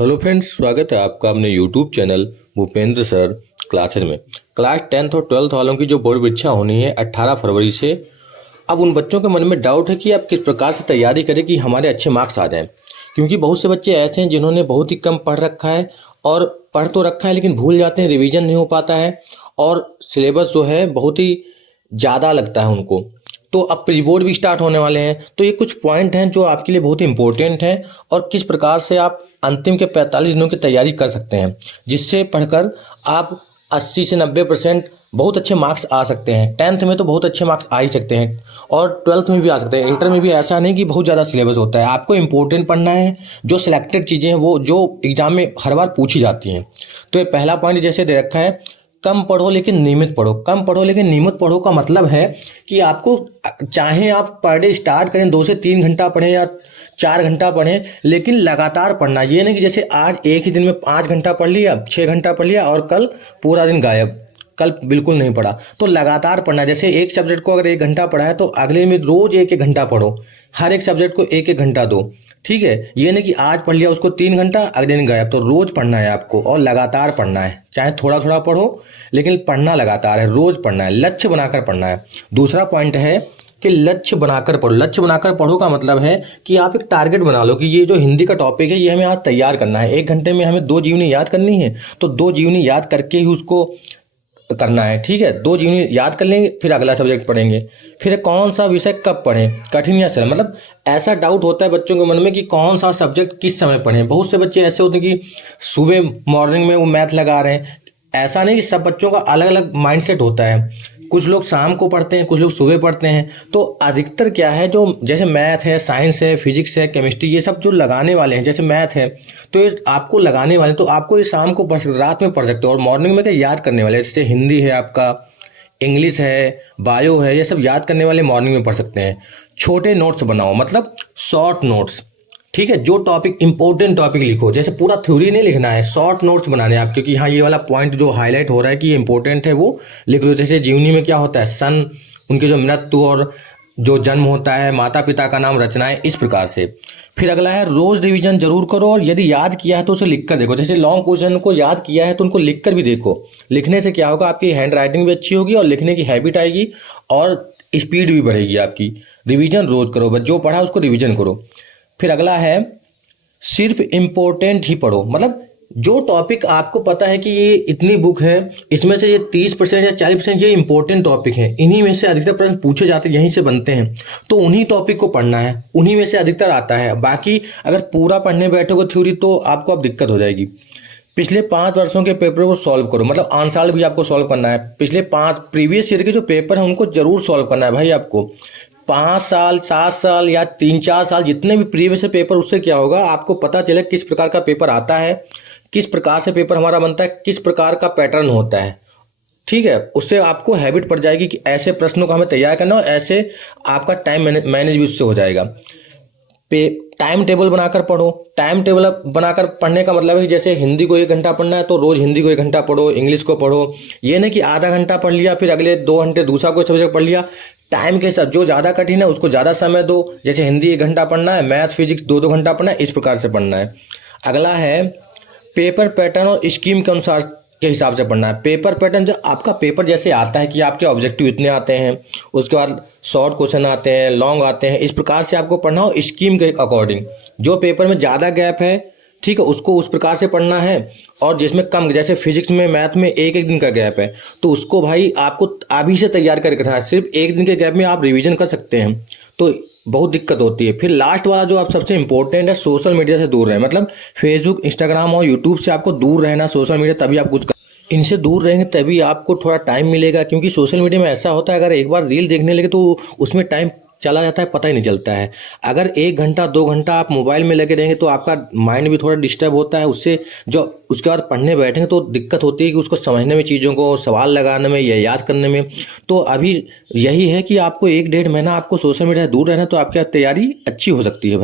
Hello friends, स्वागत है आपका अपने YouTube channel Bhupendra sir classes में। क्लास 10th और 12th वालों की जो बोर्ड परीक्षा होनी है 18 फरवरी से। अब उन बच्चों के मन में डाउट है कि आप किस प्रकार से तैयारी करें कि हमारे अच्छे मार्क्स आ जाएं, क्योंकि बहुत से बच्चे ऐसे हैं जिन्होंने बहुत ही कम पढ़ रखा है और पढ़ तो रखा है लेकिन भूल जाते हैं, रिवीजन नहीं हो पाता है और सिलेबस जो है बहुत ही ज़्यादा लगता है उनको। तो अब प्री बोर्ड भी स्टार्ट होने वाले हैं, तो ये कुछ पॉइंट हैं जो आपके लिए बहुत ही इंपॉर्टेंट हैं और किस प्रकार से आप अंतिम के 45 दिनों की तैयारी कर सकते हैं, जिससे पढ़कर आप 80 से 90% बहुत अच्छे मार्क्स आ सकते हैं। 10th में तो बहुत अच्छे मार्क्स आ ही सकते हैं और 12th में भी आ सकते हैं। इंटर में भी ऐसा नहीं कि बहुत ज़्यादा सिलेबस होता है, आपको इंपॉर्टेंट पढ़ना है। जो सिलेक्टेड चीज़ें हैं वो जो एग्जाम में हर बार पूछी जाती हैं। तो ये पहला पॉइंट जैसे दे रखा है, कम पढ़ो लेकिन नियमित पढ़ो। कम पढ़ो लेकिन नियमित पढ़ो का मतलब है कि आपको चाहे आप पर डे स्टार्ट करें 2 से 3 घंटा पढ़ें या 4 घंटा पढ़ें, लेकिन लगातार पढ़ना। ये नहीं कि जैसे आज एक ही दिन में 5 घंटा पढ़ लिया, 6 घंटा पढ़ लिया और कल पूरा दिन गायब, कल बिल्कुल नहीं पढ़ा। तो लगातार पढ़ना। जैसे एक सब्जेक्ट को अगर 1 घंटा पढ़ा है तो अगले में रोज 1-1 घंटा पढ़ो। हर एक सब्जेक्ट को 1-1 घंटा दो, ठीक है। ये नहीं कि आज पढ़ लिया उसको 3 घंटा अगले दिन गायब। तो रोज पढ़ना है आपको और लगातार पढ़ना है। चाहे थोड़ा थोड़ा पढ़ो लेकिन पढ़ना लगातार है, रोज पढ़ना है, लक्ष्य बनाकर पढ़ना है। दूसरा पॉइंट है कि लक्ष्य बनाकर पढ़ो। लक्ष्य बनाकर पढ़ो का मतलब है कि आप एक टारगेट बना लो कि ये जो हिंदी का टॉपिक है ये हमें आज तैयार करना है। 1 घंटे में हमें 2 जीवनी याद करनी है, तो 2 जीवनी याद करके ही उसको करना है, ठीक है। 2 जीवनी याद कर लेंगे, फिर अगला सब्जेक्ट पढ़ेंगे। फिर कौन सा विषय कब पढ़ें, कठिन या सरल। मतलब ऐसा डाउट होता है बच्चों के मन में कि कौन सा सब्जेक्ट किस समय पढ़ें। बहुत से बच्चे ऐसे होते हैं कि सुबह मॉर्निंग में वो मैथ लगा रहे हैं। ऐसा नहीं कि सब बच्चों का अलग अलग माइंडसेट होता है। कुछ लोग शाम को पढ़ते हैं, कुछ लोग सुबह पढ़ते हैं। तो अधिकतर क्या है, जो जैसे मैथ है, साइंस है, फिजिक्स है, केमिस्ट्री, ये सब जो लगाने वाले हैं, जैसे मैथ है तो ये आपको लगाने वाले, तो आपको ये शाम को पढ़ सकते, रात में पढ़ सकते हो। और मॉर्निंग में क्या याद करने वाले, जैसे हिंदी है आपका, इंग्लिश है, बायो है, ये सब याद करने वाले मॉर्निंग में पढ़ सकते हैं। छोटे नोट्स बनाओ, मतलब शॉर्ट नोट्स, ठीक है। जो टॉपिक इंपॉर्टेंट टॉपिक लिखो, जैसे पूरा थ्योरी नहीं लिखना है, शॉर्ट नोट्स बनाने हैं आप, क्योंकि हाँ ये वाला पॉइंट जो हाईलाइट हो रहा है कि ये इंपॉर्टेंट है वो लिख लो। जैसे जीवनी में क्या होता है, सन, उनके जो मृत्यु और जो जन्म होता है, माता पिता का नाम, रचनाएं, इस प्रकार से। फिर अगला है रोज रिवीजन जरूर करो और यदि याद किया है तो उसे लिख कर देखो। जैसे लॉन्ग क्वेश्चन को याद किया है तो उनको लिख कर भी देखो। लिखने से क्या होगा, आपकी हैंड राइटिंग भी अच्छी होगी और लिखने की हैबिट आएगी और स्पीड भी बढ़ेगी आपकी। रिवीजन रोज करो, बस जो पढ़ा उसको रिवीजन करो। फिर अगला है सिर्फ इम्पोर्टेंट ही पढ़ो। मतलब जो टॉपिक आपको पता है कि ये इतनी बुक है, इसमें से ये 30% या 40% ये इंपॉर्टेंट टॉपिक हैं, इन्हीं में से अधिकतर प्रश्न पूछे जाते हैं, यहीं से बनते हैं, तो उन्हीं टॉपिक को पढ़ना है, उन्हीं में से अधिकतर आता है। बाकी अगर पूरा पढ़ने बैठोगे थ्योरी तो आपको अब दिक्कत हो जाएगी। पिछले 5 वर्षों के पेपर को सॉल्व करो, मतलब आंसर भी आपको सॉल्व करना है। पिछले 5 प्रीवियस ईयर के जो पेपर हैं उनको जरूर सॉल्व करना है भाई आपको। 5 साल, 7 साल या 3-4 साल जितने भी प्रीवियस पेपर, उससे क्या होगा, आपको पता चले किस प्रकार का पेपर आता है, किस प्रकार से पेपर हमारा बनता है, किस प्रकार का पैटर्न होता है, ठीक है। उससे आपको हैबिट पड़ जाएगी कि ऐसे प्रश्नों को हमें तैयार करना और ऐसे आपका टाइम मैनेज भी उससे हो जाएगा। पे टाइम टेबल बनाकर पढ़ो। टाइम टेबल बनाकर पढ़ने का मतलब है कि जैसे हिंदी को 1 घंटा पढ़ना है तो रोज हिंदी को 1 घंटा पढ़ो, इंग्लिश को पढ़ो। ये नहीं कि आधा घंटा पढ़ लिया फिर अगले 2 घंटे दूसरा कोई सब्जेक्ट पढ़ लिया। टाइम के साथ जो ज़्यादा कठिन है उसको ज़्यादा समय दो। जैसे हिंदी 1 घंटा पढ़ना है, मैथ फिजिक्स 2-2 घंटा पढ़ना है, इस प्रकार से पढ़ना है। अगला है पेपर पैटर्न और स्कीम के अनुसार के हिसाब से पढ़ना है। पेपर पैटर्न, जो आपका पेपर जैसे आता है कि आपके ऑब्जेक्टिव इतने आते हैं, उसके बाद शॉर्ट क्वेश्चन आते हैं, लॉन्ग आते हैं, इस प्रकार से आपको पढ़ना हो स्कीम के अकॉर्डिंग। जो पेपर में ज़्यादा गैप है, ठीक है, उसको उस प्रकार से पढ़ना है। और जिसमें कम, जैसे फिजिक्स में, मैथ में 1-1 दिन का गैप है, तो उसको भाई आपको अभी से तैयार करके रखना है। सिर्फ 1 दिन के गैप में आप रिवीजन कर सकते हैं, तो बहुत दिक्कत होती है। फिर लास्ट वाला जो आप सबसे इंपॉर्टेंट है, सोशल मीडिया से दूर रहें। मतलब फेसबुक, इंस्टाग्राम और यूट्यूब से आपको दूर रहना। सोशल मीडिया तभी आप कुछ इनसे दूर रहेंगे तभी आपको थोड़ा टाइम मिलेगा, क्योंकि सोशल मीडिया में ऐसा होता है अगर एक बार रील देखने लगे तो उसमें टाइम चला जाता है, पता ही नहीं चलता है। अगर 1 घंटा 2 घंटा आप मोबाइल में लगे रहेंगे तो आपका माइंड भी थोड़ा डिस्टर्ब होता है उससे। जो उसके बाद पढ़ने बैठेंगे तो दिक्कत होती है कि उसको समझने में, चीज़ों को सवाल लगाने में या याद करने में। तो अभी यही है कि आपको 1-1.5 महीना आपको सोशल मीडिया से दूर रहना, तो आपकी तैयारी अच्छी हो सकती है भाई।